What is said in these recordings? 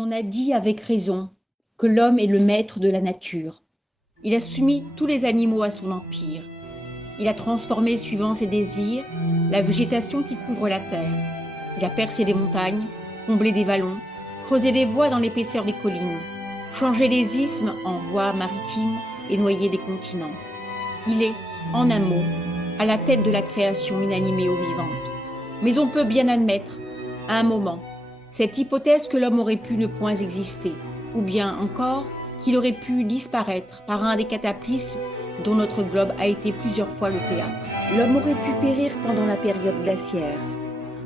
On a dit avec raison que l'homme est le maître de la nature. Il a soumis tous les animaux à son empire. Il a transformé, suivant ses désirs, la végétation qui couvre la terre. Il a percé des montagnes, comblé des vallons, creusé des voies dans l'épaisseur des collines, changé les isthmes en voies maritimes et noyé des continents. Il est, en un mot, à la tête de la création inanimée ou vivante. Mais on peut bien admettre, à un moment, cette hypothèse que l'homme aurait pu ne point exister, ou bien encore qu'il aurait pu disparaître par un des cataclysmes dont notre globe a été plusieurs fois le théâtre. L'homme aurait pu périr pendant la période glaciaire,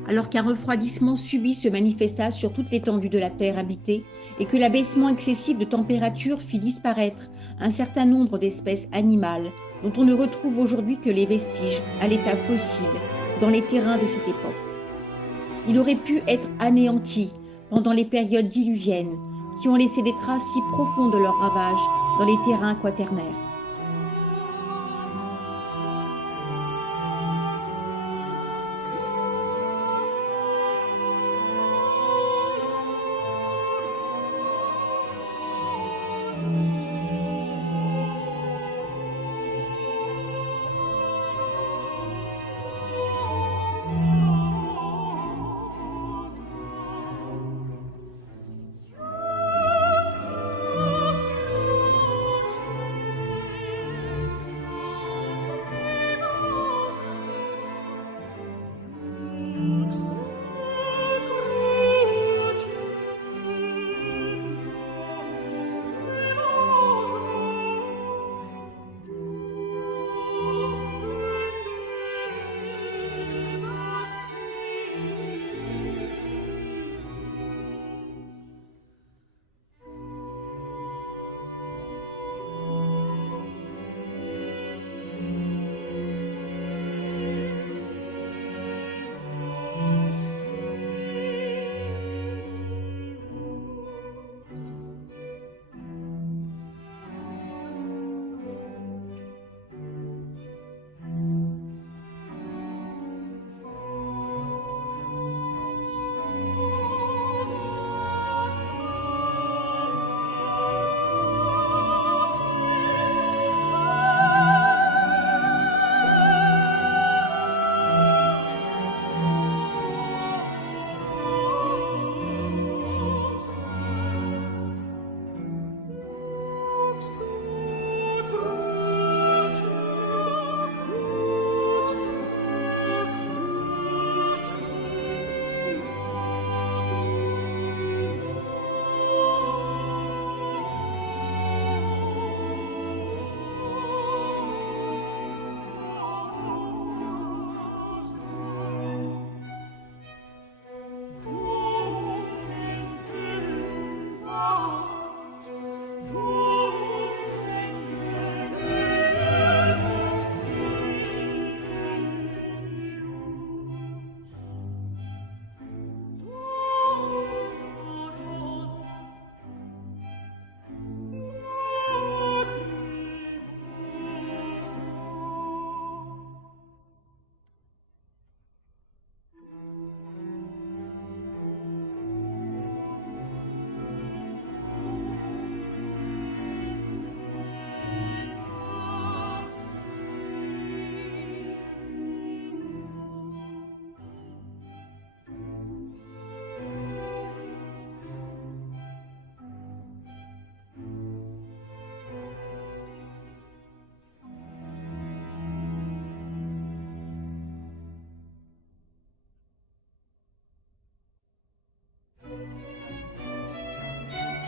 alors qu'un refroidissement subit se manifesta sur toute l'étendue de la Terre habitée et que l'abaissement excessif de température fit disparaître un certain nombre d'espèces animales dont on ne retrouve aujourd'hui que les vestiges à l'état fossile dans les terrains de cette époque. Il aurait pu être anéanti pendant les périodes diluviennes qui ont laissé des traces si profondes de leurs ravages dans les terrains quaternaires.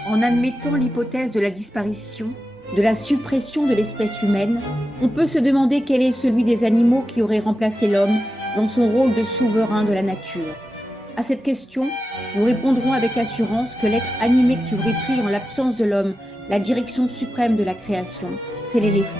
En admettant l'hypothèse de la disparition, de la suppression de l'espèce humaine, on peut se demander quel est celui des animaux qui auraient remplacé l'homme dans son rôle de souverain de la nature. À cette question, nous répondrons avec assurance que l'être animé qui aurait pris en l'absence de l'homme la direction suprême de la création, c'est l'éléphant.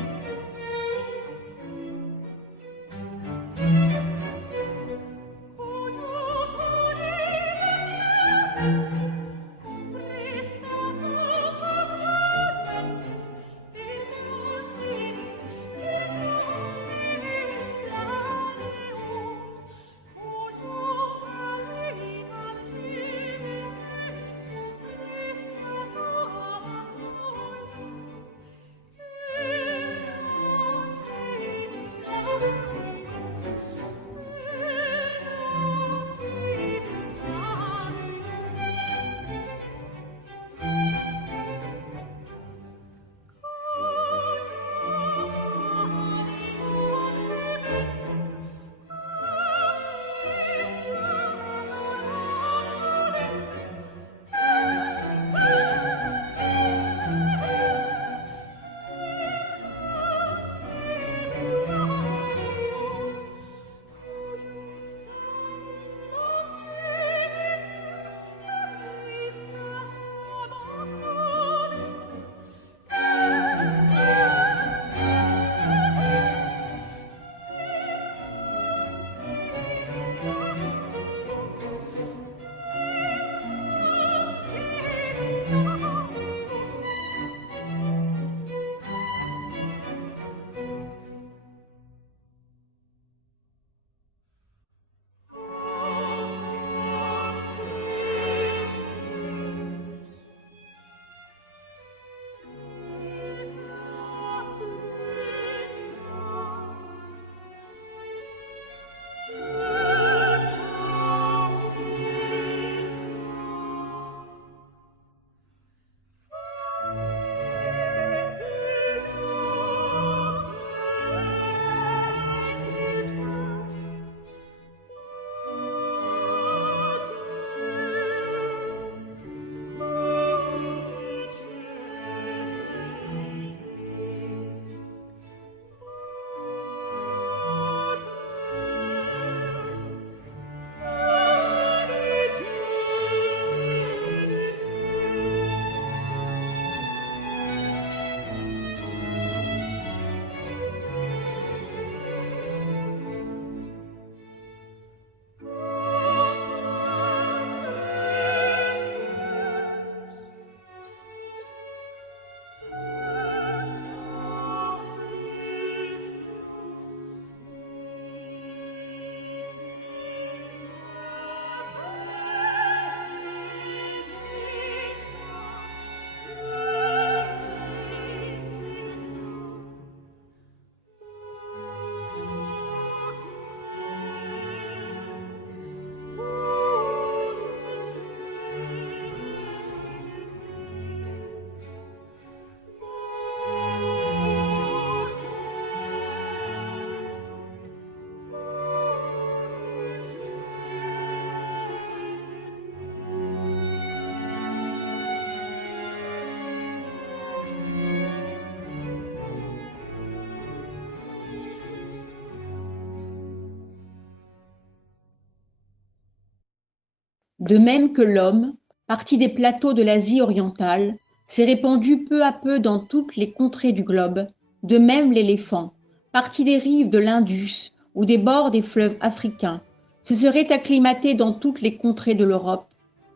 De même que l'homme, parti des plateaux de l'Asie orientale, s'est répandu peu à peu dans toutes les contrées du globe, de même l'éléphant, parti des rives de l'Indus ou des bords des fleuves africains, se serait acclimaté dans toutes les contrées de l'Europe,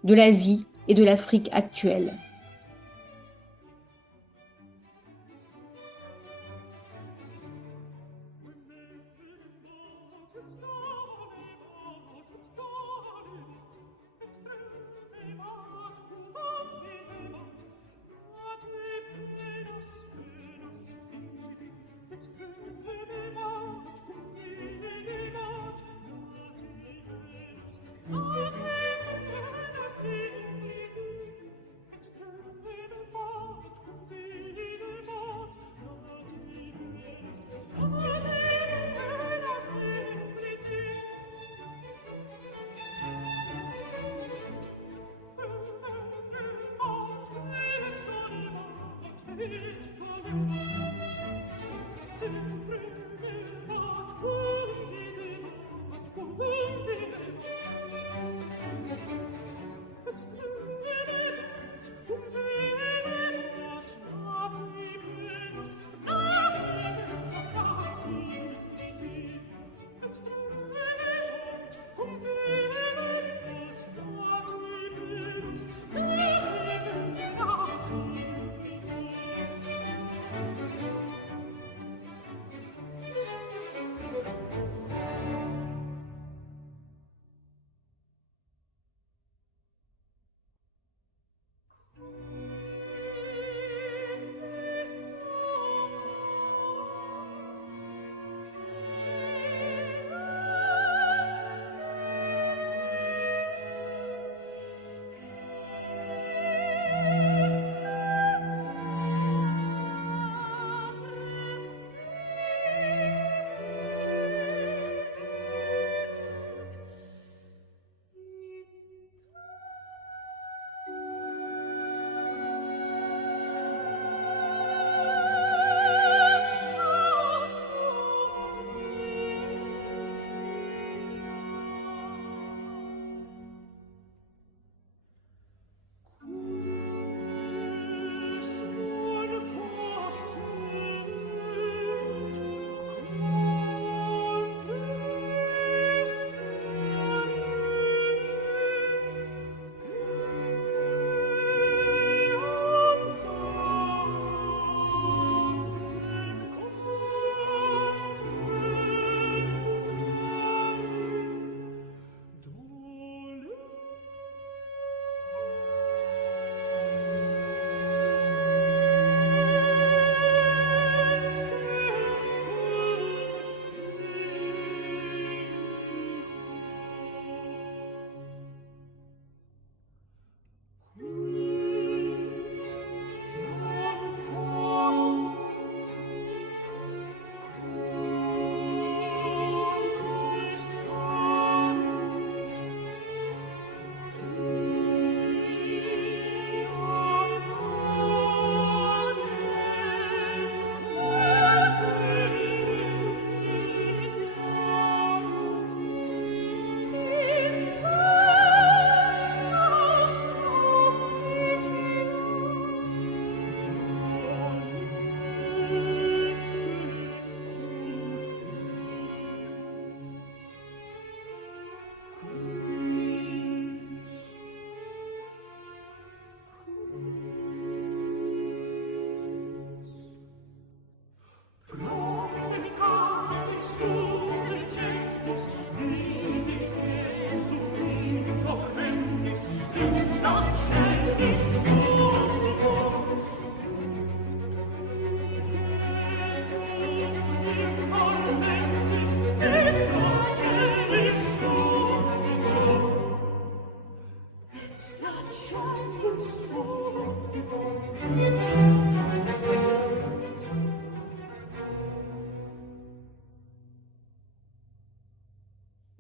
de l'Asie et de l'Afrique actuelle.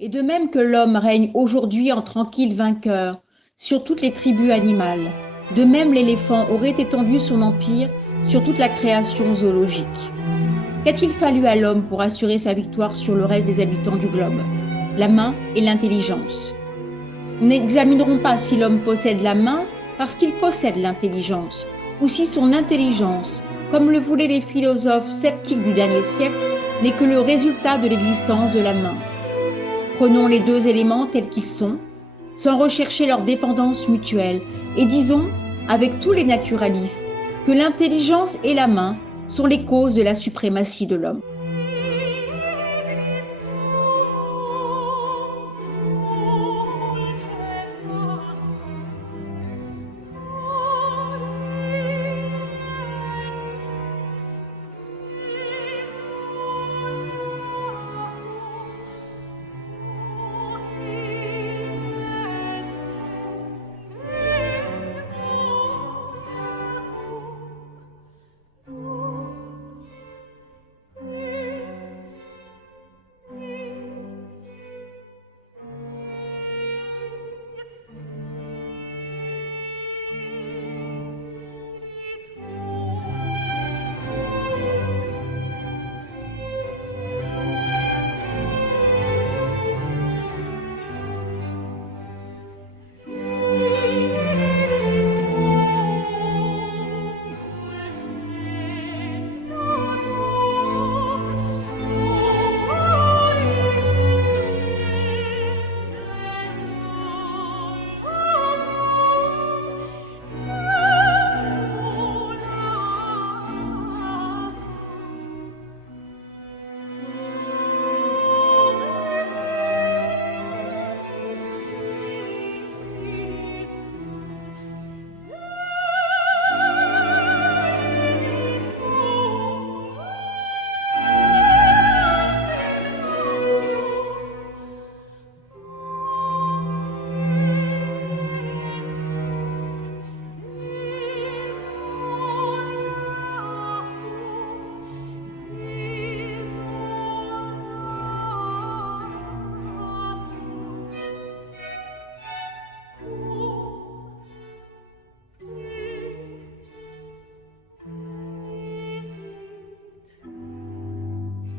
Et de même que l'homme règne aujourd'hui en tranquille vainqueur sur toutes les tribus animales, de même l'éléphant aurait étendu son empire sur toute la création zoologique. Qu'a-t-il fallu à l'homme pour assurer sa victoire sur le reste des habitants du globe? La main et l'intelligence. Nous n'examinerons pas si l'homme possède la main parce qu'il possède l'intelligence, ou si son intelligence, comme le voulaient les philosophes sceptiques du dernier siècle, n'est que le résultat de l'existence de la main. Prenons les deux éléments tels qu'ils sont, sans rechercher leur dépendance mutuelle, et disons, avec tous les naturalistes, que l'intelligence et la main sont les causes de la suprématie de l'homme.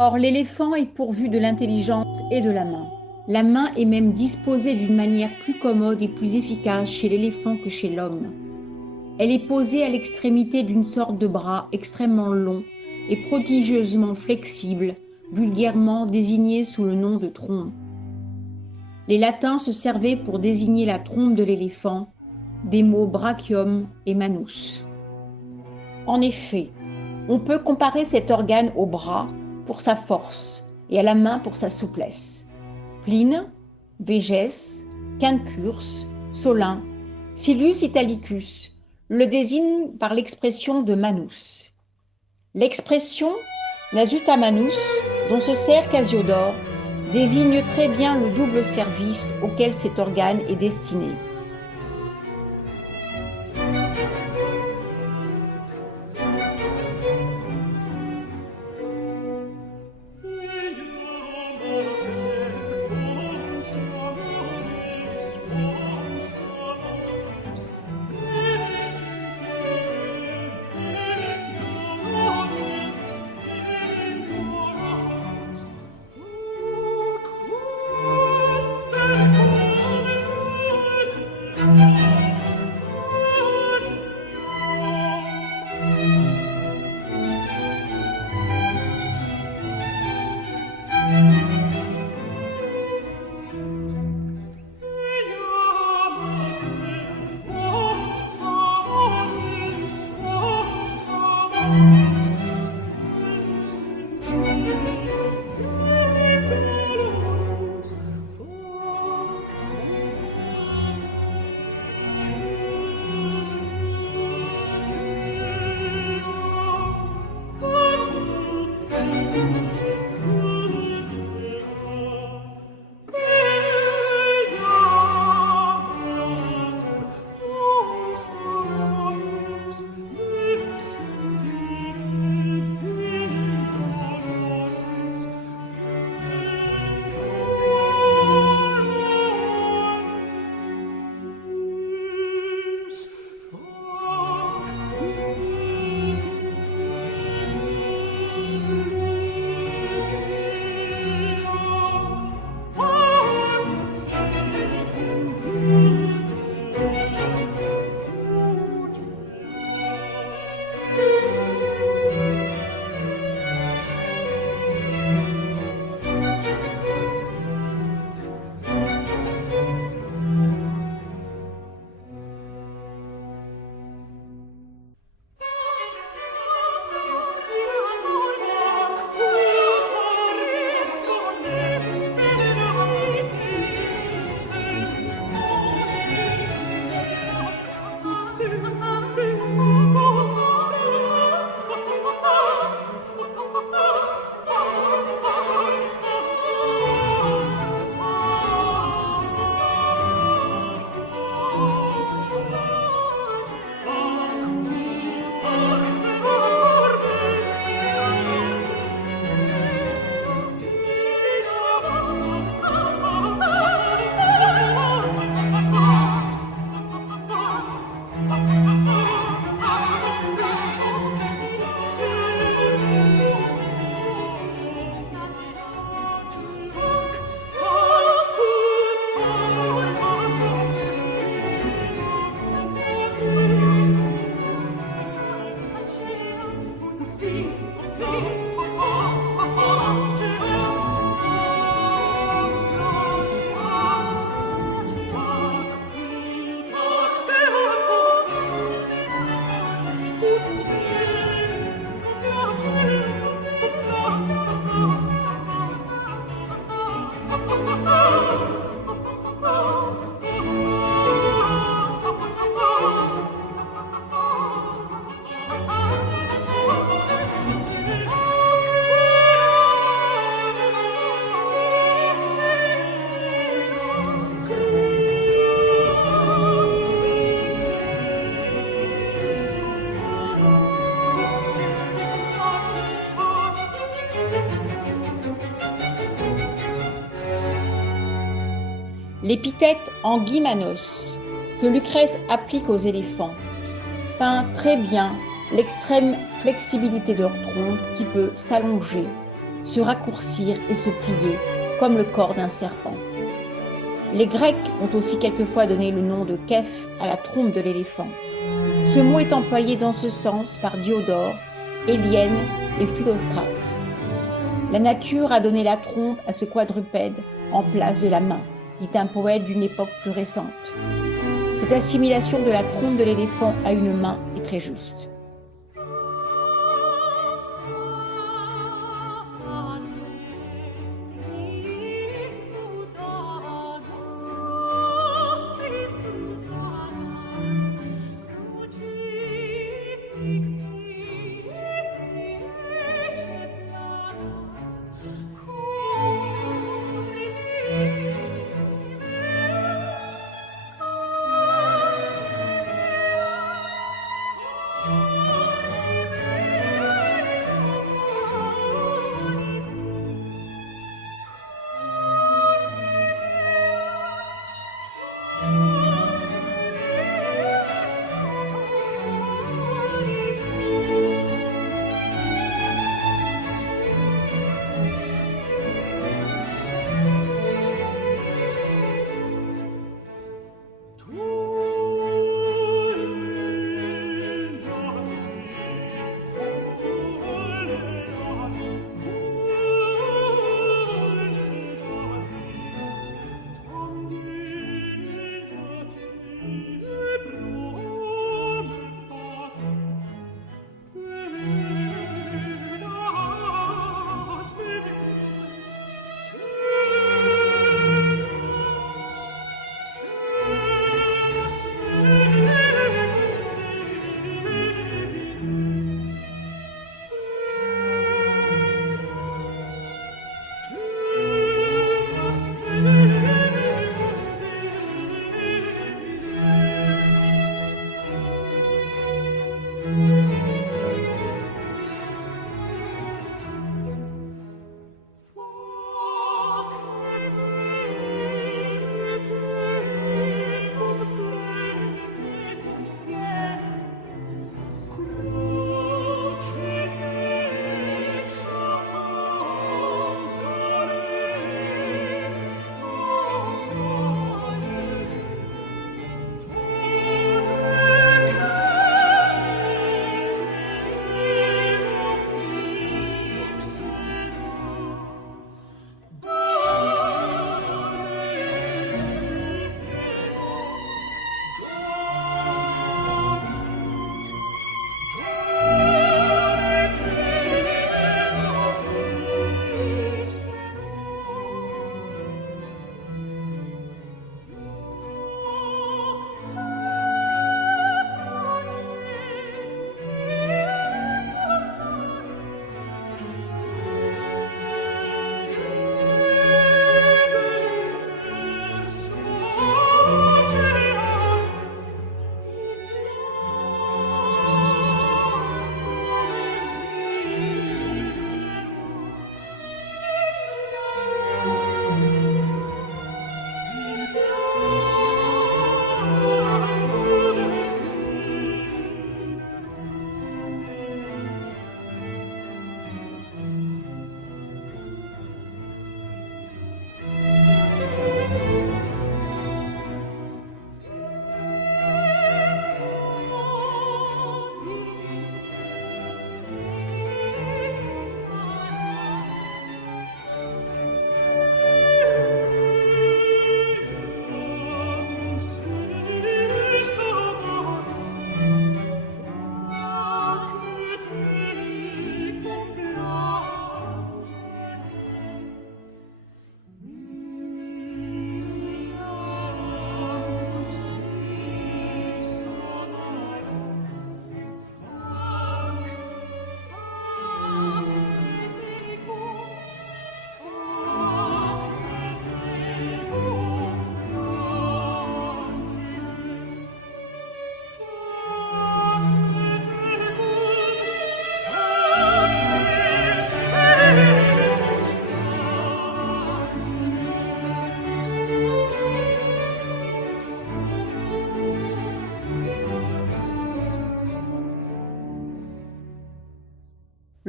Or, l'éléphant est pourvu de l'intelligence et de la main. La main est même disposée d'une manière plus commode et plus efficace chez l'éléphant que chez l'homme. Elle est posée à l'extrémité d'une sorte de bras extrêmement long et prodigieusement flexible, vulgairement désigné sous le nom de trompe. Les latins se servaient pour désigner la trompe de l'éléphant des mots brachium et manus. En effet, on peut comparer cet organe au bras pour sa force et à la main pour sa souplesse. Pline, Végès, Quincurse, Solin, Silius Italicus le désignent par l'expression de manus. L'expression nasuta manus, dont se sert Casiodore, désigne très bien le double service auquel cet organe est destiné. L'épithète anguimanos que Lucrèce applique aux éléphants peint très bien l'extrême flexibilité de leur trompe qui peut s'allonger, se raccourcir et se plier comme le corps d'un serpent. Les Grecs ont aussi quelquefois donné le nom de képh à la trompe de l'éléphant. Ce mot est employé dans ce sens par Diodore, Élienne et Philostrate. La nature a donné la trompe à ce quadrupède en place de la main, dit un poète d'une époque plus récente. Cette assimilation de la trompe de l'éléphant à une main est très juste.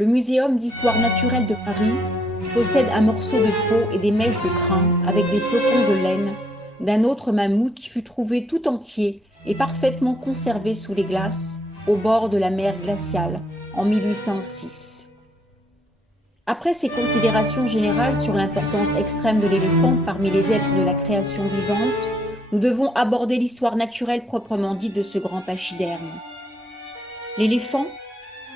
Le Muséum d'histoire naturelle de Paris possède un morceau de peau et des mèches de crin avec des flocons de laine d'un autre mammouth qui fut trouvé tout entier et parfaitement conservé sous les glaces au bord de la mer glaciale en 1806. Après ces considérations générales sur l'importance extrême de l'éléphant parmi les êtres de la création vivante, nous devons aborder l'histoire naturelle proprement dite de ce grand pachyderme. L'éléphant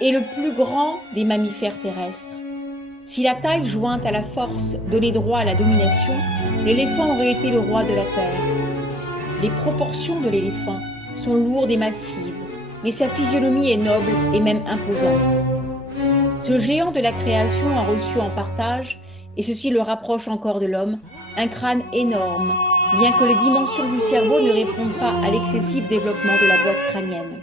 est le plus grand des mammifères terrestres. Si la taille jointe à la force donnait droit à la domination, l'éléphant aurait été le roi de la terre. Les proportions de l'éléphant sont lourdes et massives, mais sa physionomie est noble et même imposante. Ce géant de la création a reçu en partage, et ceci le rapproche encore de l'homme, un crâne énorme, bien que les dimensions du cerveau ne répondent pas à l'excessif développement de la boîte crânienne.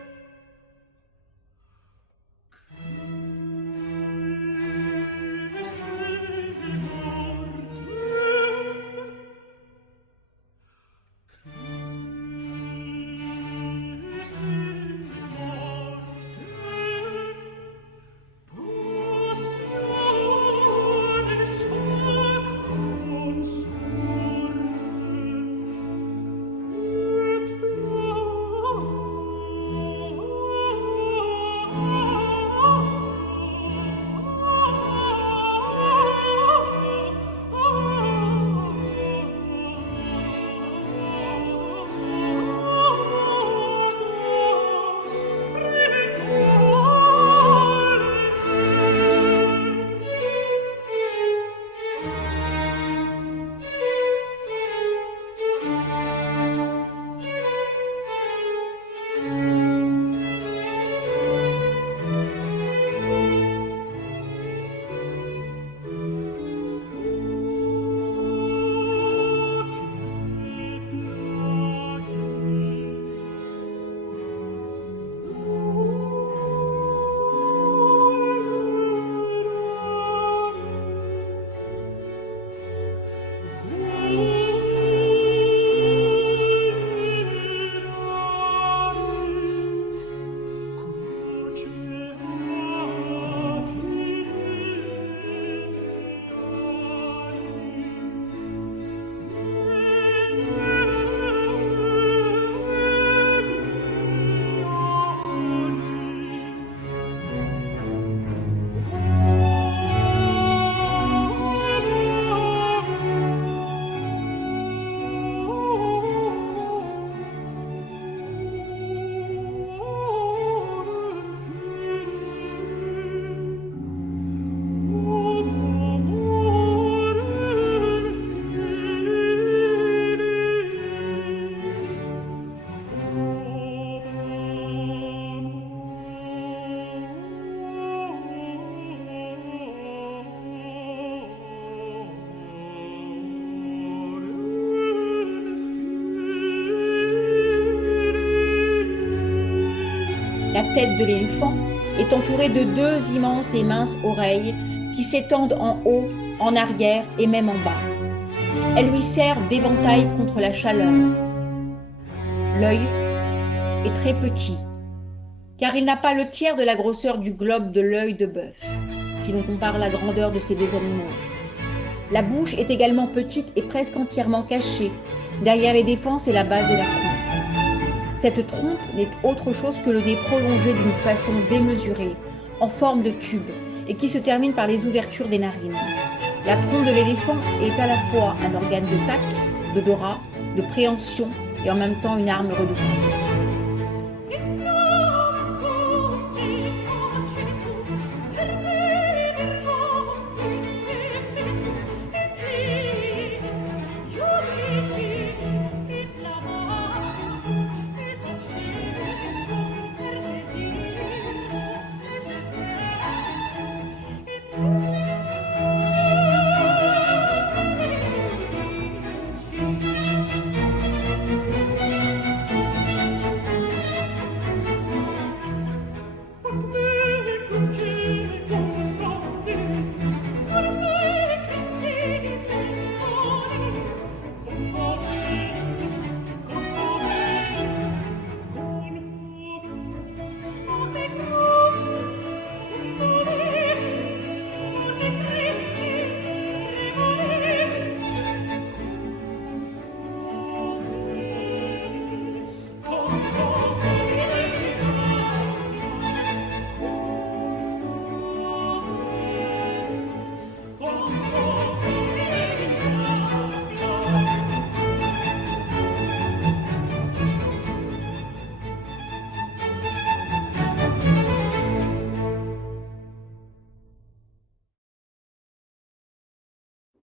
La tête de l'éléphant est entourée de deux immenses et minces oreilles qui s'étendent en haut, en arrière et même en bas. Elles lui servent d'éventail contre la chaleur. L'œil est très petit, car il n'a pas le tiers de la grosseur du globe de l'œil de bœuf, si l'on compare la grandeur de ces deux animaux. La bouche est également petite et presque entièrement cachée derrière les défenses et la base de la trompe. Cette trompe n'est autre chose que le nez prolongé d'une façon démesurée, en forme de tube, et qui se termine par les ouvertures des narines. La trompe de l'éléphant est à la fois un organe de tac, d'odorat, de préhension et en même temps une arme redoutable.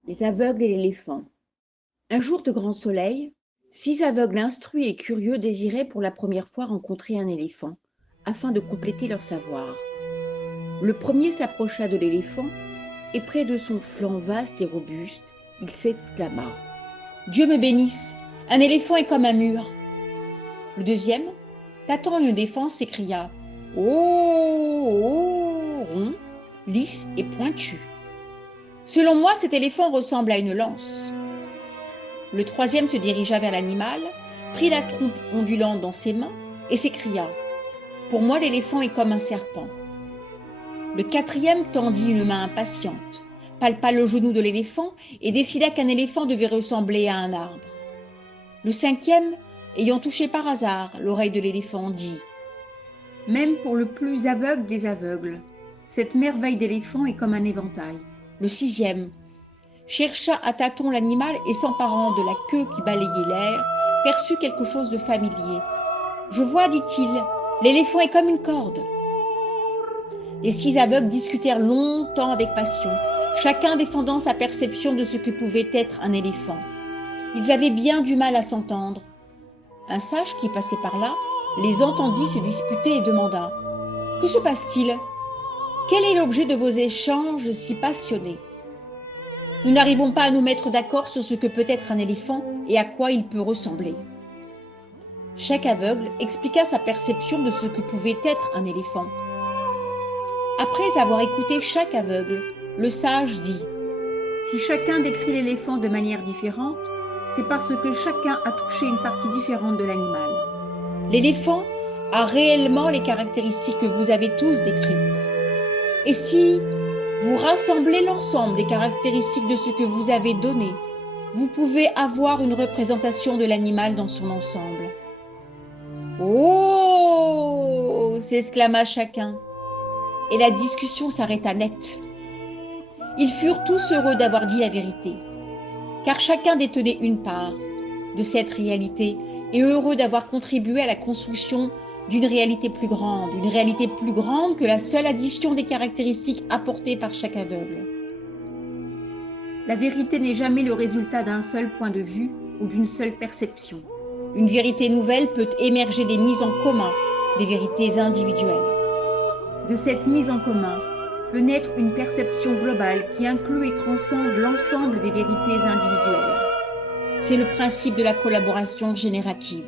Les aveugles et l'éléphant. Un jour de grand soleil, 6 aveugles instruits et curieux désiraient pour la première fois rencontrer un éléphant, afin de compléter leur savoir. Le premier s'approcha de l'éléphant, et près de son flanc vaste et robuste, il s'exclama : « Dieu me bénisse, un éléphant est comme un mur !» Le deuxième, tâtant une défense, s'écria : « Oh, oh, rond, lisse et pointu. Selon moi, cet éléphant ressemble à une lance. » Le troisième se dirigea vers l'animal, prit la trompe ondulante dans ses mains et s'écria : « Pour moi, l'éléphant est comme un serpent. » Le quatrième tendit une main impatiente, palpa le genou de l'éléphant et décida qu'un éléphant devait ressembler à un arbre. Le cinquième, ayant touché par hasard l'oreille de l'éléphant, dit : « Même pour le plus aveugle des aveugles, cette merveille d'éléphant est comme un éventail. » Le sixième chercha à tâtons l'animal et, s'emparant de la queue qui balayait l'air, perçut quelque chose de familier. « Je vois, dit-il, l'éléphant est comme une corde. » Les 6 aveugles discutèrent longtemps avec passion, chacun défendant sa perception de ce que pouvait être un éléphant. Ils avaient bien du mal à s'entendre. Un sage qui passait par là les entendit se disputer et demanda : « Que se passe-t-il ? Quel est l'objet de vos échanges si passionnés ? Nous n'arrivons pas à nous mettre d'accord sur ce que peut être un éléphant et à quoi il peut ressembler. » Chaque aveugle expliqua sa perception de ce que pouvait être un éléphant. Après avoir écouté chaque aveugle, le sage dit : « Si chacun décrit l'éléphant de manière différente, c'est parce que chacun a touché une partie différente de l'animal. L'éléphant a réellement les caractéristiques que vous avez tous décrites. Et si vous rassemblez l'ensemble des caractéristiques de ce que vous avez donné, vous pouvez avoir une représentation de l'animal dans son ensemble. » « Oh !» s'exclama chacun. Et la discussion s'arrêta net. Ils furent tous heureux d'avoir dit la vérité, car chacun détenait une part de cette réalité et heureux d'avoir contribué à la construction d'une réalité plus grande que la seule addition des caractéristiques apportées par chaque aveugle. La vérité n'est jamais le résultat d'un seul point de vue ou d'une seule perception. Une vérité nouvelle peut émerger des mises en commun des vérités individuelles. De cette mise en commun peut naître une perception globale qui inclut et transcende l'ensemble des vérités individuelles. C'est le principe de la collaboration générative.